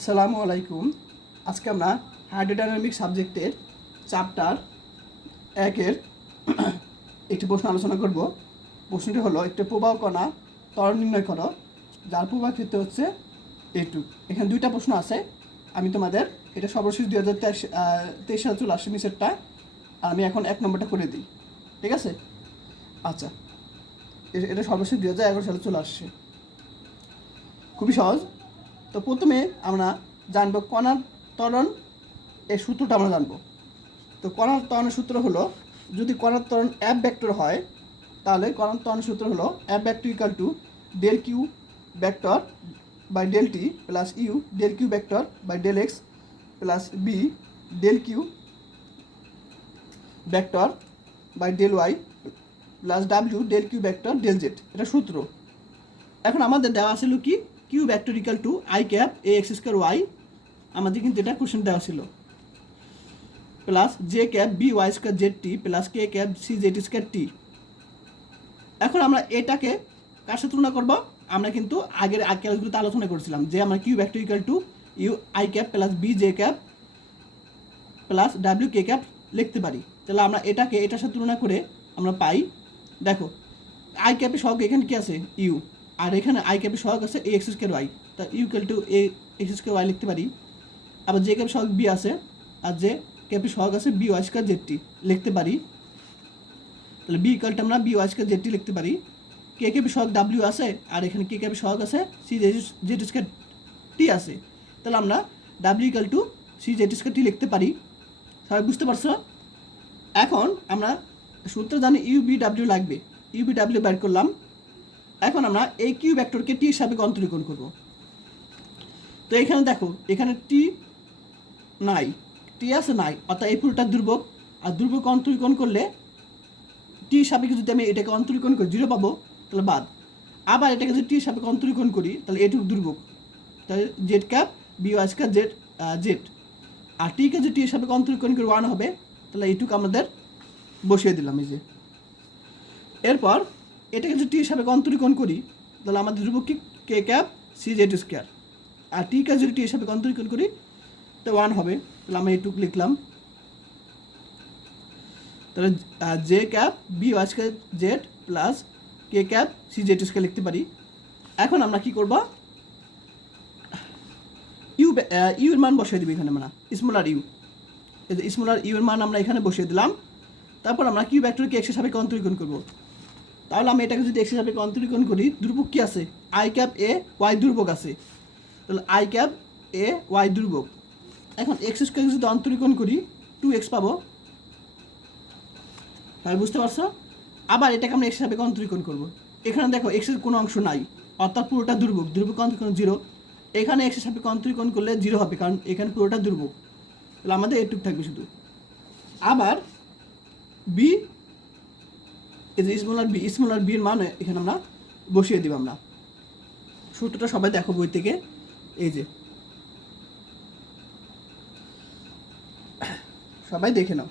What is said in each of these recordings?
আসসালামু আলাইকুম। আজকে আমরা হাইড্রোডাইনামিক সাবজেক্টের চ্যাপ্টার 1-এর একটি প্রশ্ন আলোচনা করব। প্রশ্নটি হলো, একটি প্রবাহ কণা ত্বরণ নির্ণয় করো যার প্রবাহ ক্ষেত্র হচ্ছে এটুক। এখানে দুইটা প্রশ্ন আছে। আমি তোমাদের এটা সর্বশেষ 2023 সালে চলে আসছে নিচেরটা, আর আমি এখন 1 নম্বরটা করে দিই, ঠিক আছে? আচ্ছা, এটা সর্বশেষ 2011 সালে চলে আসছে, খুবই সহজ। তো প্রথমে আমরা জানবো কণার ত্বরণ এর সূত্রটা আমরা জানবো। তো কণার ত্বরণের সূত্র হলো, যদি কণার ত্বরণ এফ ভেক্টর হয় তাহলে কণার ত্বরণের সূত্র হলো F vector equal to del q vector by del t plus u del q vector by del x plus v del q vector by del y plus ডাব্লিউ del q vector del z. এটা সূত্র। এখন আমাদের দেওয়া ছিল কি, q vector equal to i cap a x square y, আমাদের কিন্তু এটা কোশ্চেন দেওয়া ছিল, plus J cap b Y square Z t plus কে ক্যাপ সি জেড স্কোয়ার টি। এখন আমরা এটাকে কার সাথে তুলনা করবো? আমরা কিন্তু আগের ক্লাসগুলোতে আলোচনা করেছিলাম যে আমরা Q vector equal to U I cap plus B J cap plus W K cap লিখতে পারি। তাহলে আমরা এটাকে এটার সাথে তুলনা করে আমরা পাই, দেখো আই ক্যাপের সহগ এখানে কি আছে ইউ, আর এখানে আই ক্যাপের সহগ আছে এ এক্স স্কোয়ার ওয়াই, তা U equal to A x square Y লিখতে পারি। আবার জে ক্যাপের সহগ বি আছে, আর যে ক্যাপের সহগ আছে B Y square Z T লিখতে পারি। তাহলে বি ইকুয়ালটা আমরা B Y square Z T লিখতে পারি। কে ক্যাপের সহগ ডাব্লিউ আছে, আর এখানে কে ক্যাপের সহগ আছে সি জেড স্কোয়ার টি আছে। তাহলে আমরা ডাব্লিউ equal to c z square t লিখতে পারি। সবাই বুঝতে পারছো? এখন আমরা সূত্র জানি ইউ বি ডাব্লিউ লাগবে, ইউ বি ডাব্লিউ বের করলাম। এখন আমরা এই কিউ ভেক্টরকে টি হিসাবে অন্তরীকরণ করব। তো এখানে দেখো, এখানে টি নাই, টি আছে নাই, অর্থাৎ এই পুরোটা ধ্রুবক। আর ধ্রুবক অন্তরীকরণ করলে টি সাপেক্ষে যদি আমি এটাকে অন্তরীকরণ করি 0 পাবো, তাহলে বাদ। আবার এটাকে যদি টি সাপেক্ষে অন্তরীকরণ করি তাহলে এটুকু ধ্রুবক, তাহলে z cap b Y square z z. আর টিকে যদি টি সাপেক্ষে অন্তরীকরণ করে 1 হবে, তাহলে এইটুকু আমাদের বসিয়ে দিলাম এই যে। এরপর এটাকে যদি টি সাপেক্ষে অন্তরীকরণ করি তাহলে আমাদের ধ্রুবক কি কে ক্যাপ সি জেড স্কোয়ার। আর টিকে যদি টি সাপেক্ষে অন্তরীকরণ করি তো 1 হবে, তাহলে আমরা এইটুকু লিখলাম। তাহলে j cap b Y square z plus কে ক্যাপ সি জেড স্কয়ার লিখতে পারি। এখন আমরা কি করব, ইউ এর মান বসিয়ে দিব এখানে, আমরা স্মলার ইউ, এই যে স্মলার ইউ এর মান আমরা এখানে বসিয়ে দিলাম। তারপর আমরা কিউ ভেক্টরকে এক্সের সাপেক্ষে অন্তরীকরণ করব। তাহলে আমি এটাকে যদি এক্সের সাপেক্ষে অন্তরীকরণ করি, ধ্রুবক কি আছে আই ক্যাপ এ ওয়াই ধ্রুবক আছে, তাহলে আই ক্যাপ এ ওয়াই ধ্রুবক। এখন এক্স স্কোয়ার যদি অন্তরীকরণ করি 2x পাবো, তাহলে বুঝতে পারছো? আবার এটাকে আমরা এক্সের সাপেক্ষে অন্তরীকরণ করব। এখানে দেখো এক্সের কোনো অংশ নাই, অর্থাৎ পুরোটা ধ্রুবক, ধ্রুবক অন্তরীকরণ 0। এখানে এক্সের সাপেক্ষে অন্তরীকরণ করলে 0 হবে, কারণ এখানে পুরোটা ধ্রুবক। তাহলে আমাদের এটুক থাকবে শুধু। আবার বি, এই যে স্মলার বি এর মান এখানে আমরা বসিয়ে দিব। আমরা সূত্রটা সবাই দেখো বই থেকে, এই যে সবাই দেখে নাও।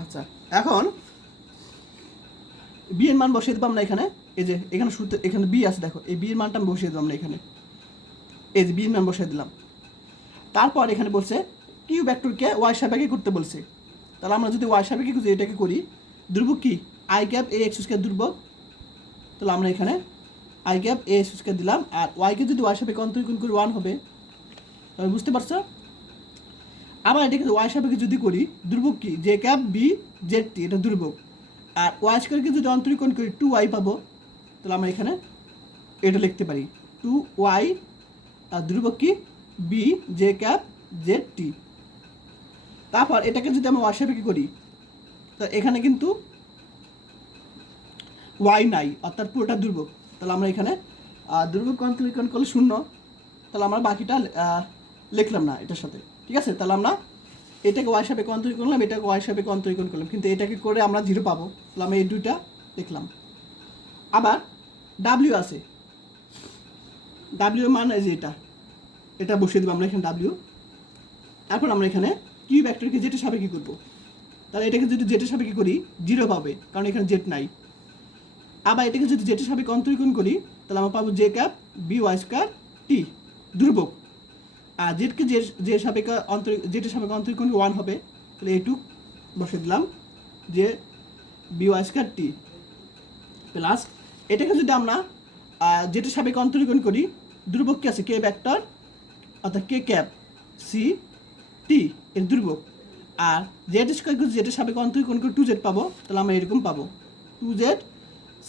আচ্ছা, এখন বি এর মান বসিয়ে দেবো আমরা এখানে, এই যে এখানে সূত্র এখানে বি আছে, দেখো এই বি এর মানটা আমি বসিয়ে দেবো আমরা এখানে, এই যে বি এর মান বসিয়ে দিলাম। তারপর এখানে বলছে কিউ ভেক্টরকে ওয়াই সাপেক্ষে করতে বলছে। তাহলে আমরা যদি ওয়াই সাপেক্ষে যদি এটাকে করি, ধ্রুবক কি I cap a x square ধ্রুবক, তাহলে আমরা এখানে i cap a x square দিলাম। আর ওয়াইকে যদি ওয়াই সাপেক্ষে অন্তরীকরণ করি 1 হবে, তবে বুঝতে পারছো? আবার এটাকে ওয়াই সাপেক্ষে যদি করি, ধ্রুবক কি J cap B Z T, এটা ধ্রুবক। আর ওয়াই স্কয়ারকে যদি অন্তরীকরণ করি 2y পাবো, তাহলে আমরা এখানে এটা লিখতে পারি 2y, আর ধ্রুবক কি B J cap Z T. তারপর এটাকে যদি আমরা ওয়াই সাপেক্ষে করি, তো এখানে কিন্তু ওয়াই নাই, অর্থাৎ পুরোটা ধ্রুবক। তাহলে আমরা এখানে ধ্রুবক অন্তরীকরণ করলে 0, তাহলে আমরা বাকিটা লিখলাম না এটার সাথে, ঠিক আছে? তাহলে আমরা এটাকে ওয়াই সাপেক্ষে অন্তরীকরণ করলাম, এটাকে ওয়াই সাপেক্ষে অন্তরীকরণ করলাম, কিন্তু এটাকে করে আমরা 0 পাবো, তাহলে আমরা এই দুইটা লিখলাম। আবার ডাব্লিউ আছে, ডাব্লিউ এর মান এই যে এটা বসিয়ে দেবো আমরা এখানে ডাব্লিউ। তারপর আমরা এখানে কিউ ভেক্টরকে জেটের সাপেক্ষে করবো, তাহলে এটাকে যদি জেটের সাপেক্ষে করি 0 পাবে, কারণ এখানে জেট নাই। আবার এটাকে যদি জেটের সাপেক্ষে অন্তরীকরণ করি, তাহলে আমরা পাবো j cap b Y square t. ধ্রুবক। আর জেডকে যে সাপেক্ষে যেটার সাপেক্ষে অন্তরীকরণ 1 হবে, তাহলে এইটুক বসে দিলাম যে বি ওয়াই স্কয়ার টি প্লাস এটাকে যদি আমরা যেটার সাপেক্ষে অন্তরীকরণ করি, ধ্রুবক কি আছে কে ভেক্টর, অর্থাৎ কে ক্যাপ সি টি এর ধ্রুবক। আর জেড স্কয়ার যেটার সাপেক্ষে অন্তরীকরণ করে 2z পাবো, তাহলে আমরা এরকম পাবো 2z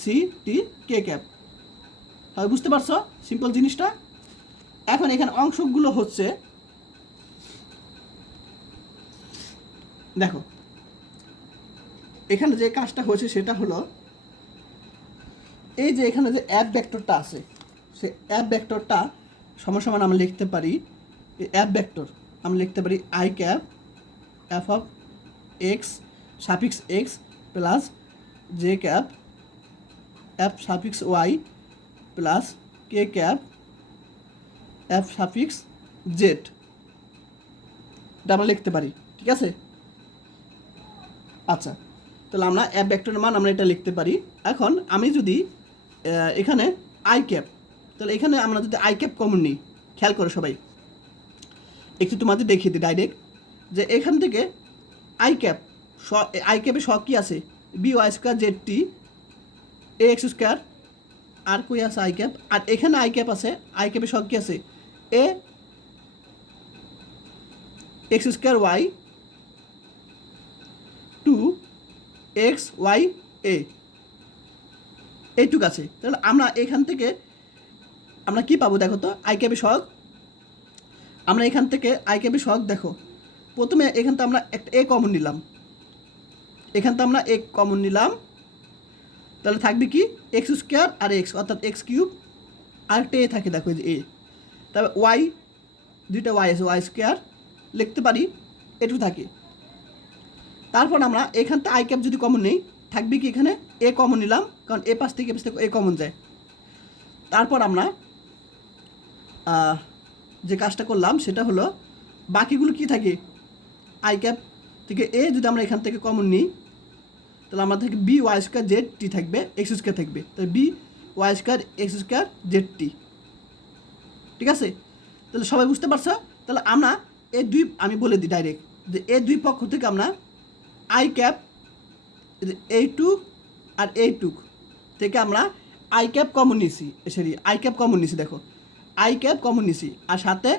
সি টি কে ক্যাপ। হয় বুঝতে পারছো সিম্পল জিনিসটা? এখন এখানে অংশগুলো হচ্ছে, দেখো এখানে যে কাজটা হয়েছে সেটা হলো এই যে এখানে যে অ্যাপ ভেক্টরটা আছে, সে অ্যাপ ভেক্টরটা সমান আমরা লিখতে পারি, এই অ্যাপ ভেক্টর আমরা লিখতে পারি I cap F of X suffix X plus J cap F suffix Y plus K cap F suffix Z, এটা আমরা লিখতে পারি। ঠিক আছে, আচ্ছা তাহলে আমরা অ্যাপ ভেক্টরের মান আমরা এটা লিখতে পারি। এখন আমি যদি এখানে আই ক্যাপ, তাহলে এখানে আমরা যদি আই ক্যাপ কমন নিই, খেয়াল করো সবাই, একটু তোমাদের দেখিয়ে দিই ডাইরেক্ট যে এখান থেকে আই ক্যাপে সব কী আছে, B Y square Z t a x square, আর কই আছে আই ক্যাপ, আর এখানে আই ক্যাপ আছে, আই ক্যাপে সব কী আছে এ x square y two x y a, এইটুক আছে। তাহলে আমরা এখান থেকে আমরা কি পাবো দেখো তো, আই ক্যাপে সহগ, আমরা এখান থেকে আই ক্যাপে সহগ দেখো, প্রথমে এখান থেকে আমরা একটা এ কমন নিলাম, এখান থেকে আমরা এ কমন নিলাম, তাহলে থাকবে কি এক্স স্কোয়ার আর এক্স, অর্থাৎ এক্স কিউব, আর একটা এ থাকে দেখো এই যে এ, তারপর ওয়াই দুইটা ওয়াই আছে, ওয়াই স্কোয়ার লিখতে পারি, এটুকু থাকে। তারপর আমরা এখান থেকে আই ক্যাপ যদি কমন নেই, থাকবে কি এখানে এ কমন নিলাম, কারণ এ পাশ থেকে এ কমন যায়। তারপর আমরা যে কাজটা করলাম সেটা হলো বাকিগুলো কি থাকে, আই ক্যাপ থেকে এ যদি আমরা এখান থেকে কমন নিই, তাহলে আমরা থেকে B Y square Z T থাকবে, এক্স স্কয়ার থাকবে, তাহলে B Y square X square Z T. ঠিক আছে, তাহলে সবাই বুঝতে পারছো? তাহলে আমরা আমি বলে দিই ডাইরেক্ট যে এই দুই পক্ষ থেকে আমরা আই ক্যাপ এইটুক আর এইটুক থেকে আমরা আই ক্যাপ কমন নিছি, আই ক্যাপ কমন নিছি, দেখো আই ক্যাপ কমন নিছি, আর সাথে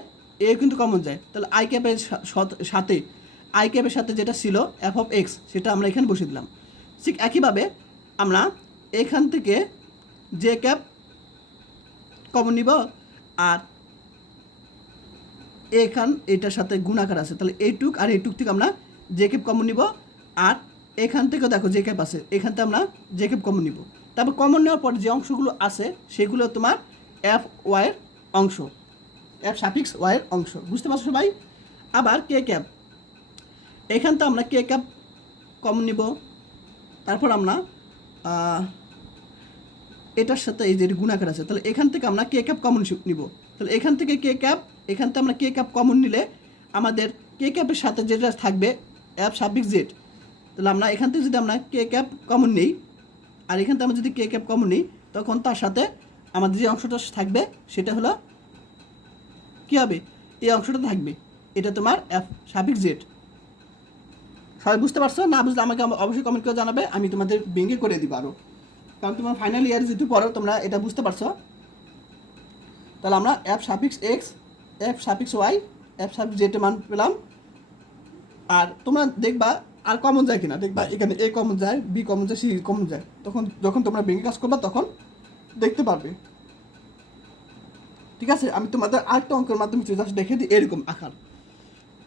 এ কিন্তু কমন যায়, তাহলে আই ক্যাপের সাথে আই ক্যাপের সাথে যেটা ছিল এফ অফ এক্স, সেটা আমরা এখানে বসিয়ে দিলাম। ঠিক একইভাবে আমরা এখান থেকে জে ক্যাপ কমন নিব, আর এটার সাথে গুণাকার আছে, তাহলে এইটুক আর এইটুক থেকে আমরা জে ক্যাপ কমন নিব, আর এখান থেকেও দেখো জে ক্যাপ আছে, এখান থেকে আমরা জে ক্যাপ কমন নিব। তারপর কমন নেওয়ার পর যে অংশগুলো আছে সেগুলো তোমার এফ ওয়াইয়ের অংশ, এফ সাফিক্স ওয়াইয়ের অংশ, বুঝতে পারছো সবাই? আবার কে ক্যাপ, এখান থেকে আমরা কে ক্যাপ কমন নিব, তারপর আমরা এটার সাথে এই যে গুণাকার আছে, তাহলে এখান থেকে আমরা কে ক্যাপ কমন নিব, তাহলে এখান থেকে কে ক্যাপ, এখান থেকে আমরা কে ক্যাপ কমন নিলে আমাদের কে ক্যাপের সাথে যেটা থাকবে এফ সাফিক্স জেড, তাহলে আমরা এখান থেকে যদি আমরা কে ক্যাপ কমন নিই, আর এখান থেকে আমরা যদি কে ক্যাপ কমন নিই, তখন তার সাথে আমাদের যে অংশটা থাকবে সেটা হলো কী হবে, এই অংশটা থাকবে, এটা তোমার এফ সাফিক্স জেড। সবাই বুঝতে পারছো? না বুঝলে আমাকে অবশ্যই কমেন্ট করে জানাবে, আমি তোমাদের ভেঙে করে দিব আরও, কারণ তোমার ফাইনাল ইয়ারে যেহেতু পড়ো তোমরা এটা বুঝতে পারছো। তাহলে আমরা F suffix X, F suffix Y, F suffix Z এর মান পেলাম। আর তোমরা দেখবা আর কমন যায় কিনা, দেখবা এখানে এ কমন যায়, বি কমন যায়, সি কমন যায়, যখন তোমরা ভেঙে কাজ করবা তখন দেখতে পারবে। ঠিক আছে, আমি তোমাদের আরেকটা অঙ্কের মাধ্যমে জাস্ট দেখে দিই, এরকম আকার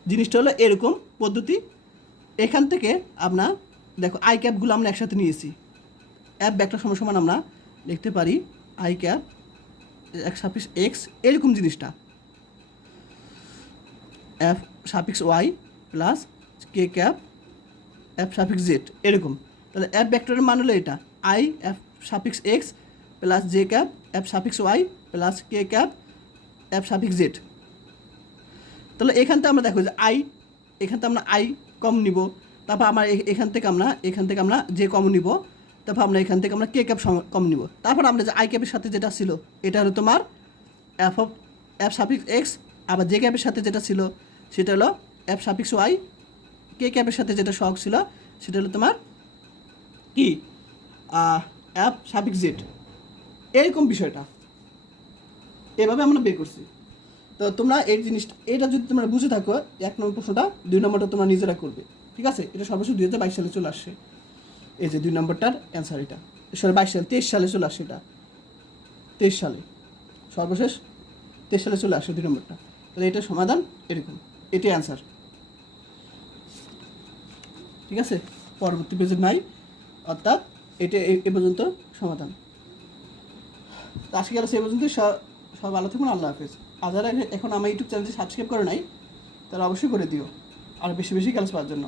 জিনিসটা হলো এরকম পদ্ধতি। এখান থেকে আমরা দেখো আই ক্যাপগুলো আমরা একসাথে নিয়েছি, অ্যাপ ব্যাকটা সমান আমরা লিখতে পারি আই ক্যাপ এক সাফিক্স এক্স, এরকম জিনিসটা এফ সাফিক্স ওয়াই প্লাস কে ক্যাপ এফ সাফিক্স জেড, এরকম। তাহলে অ্যাপ ভেক্টরের মান হলো এটা I F suffix X plus J cap F suffix Y plus K cap F suffix Z. তাহলে এখান থেকে আমরা দেখো যে এখান থেকে আমরা আই কমন নিব, তারপর আমরা এখান থেকে আমরা যে কমন নিব, তারপর আমরা এখান থেকে আমরা কে ক্যাপ কমন নিব, তারপর আমরা যে আই ক্যাপের সাথে যেটা ছিল এটা হলো তোমার F of F suffix x, আবার জে ক্যাপের সাথে যেটা ছিল সেটা হলো এফ সাফিক্স ওয়াই, কে ক্যাপের সাথে যেটা সহগ ছিল সেটা হলো তোমার কি এফ সাফিক্স জেড। এরকম বিষয়টা এভাবে আমরা বের করছি। তো তোমরা এই জিনিসটা এটা যদি তোমরা বুঝে থাকো, 1 নম্বর প্রশ্নটা, 2 নম্বরটা তোমরা নিজেরা করবে, ঠিক আছে? এটা সর্বশেষ 2022 সালে চলে আসছে, এই যে 2 নম্বরটার অ্যান্সার এটা 22 সালে, 23 সালে চলে আসছে, এটা 23 সালে সর্বশেষ 23 সালে চলে আসে 2 নম্বরটা। তাহলে এটার সমাধান এরকম, এটাই অ্যান্সার, ঠিক আছে? পরবর্তী পেজে নাই, অর্থাৎ এটা এ পর্যন্ত সমাধান। তো আজকে গেল সে পর্যন্ত, সব ভালো থাকুন, আল্লাহ হাফেজ। আর যারা এখন আমার ইউটিউব চ্যানেলটি সাবস্ক্রাইব করে নাই তারা অবশ্যই করে দিও আর বেশি বেশি ক্লাস পাওয়ার জন্য।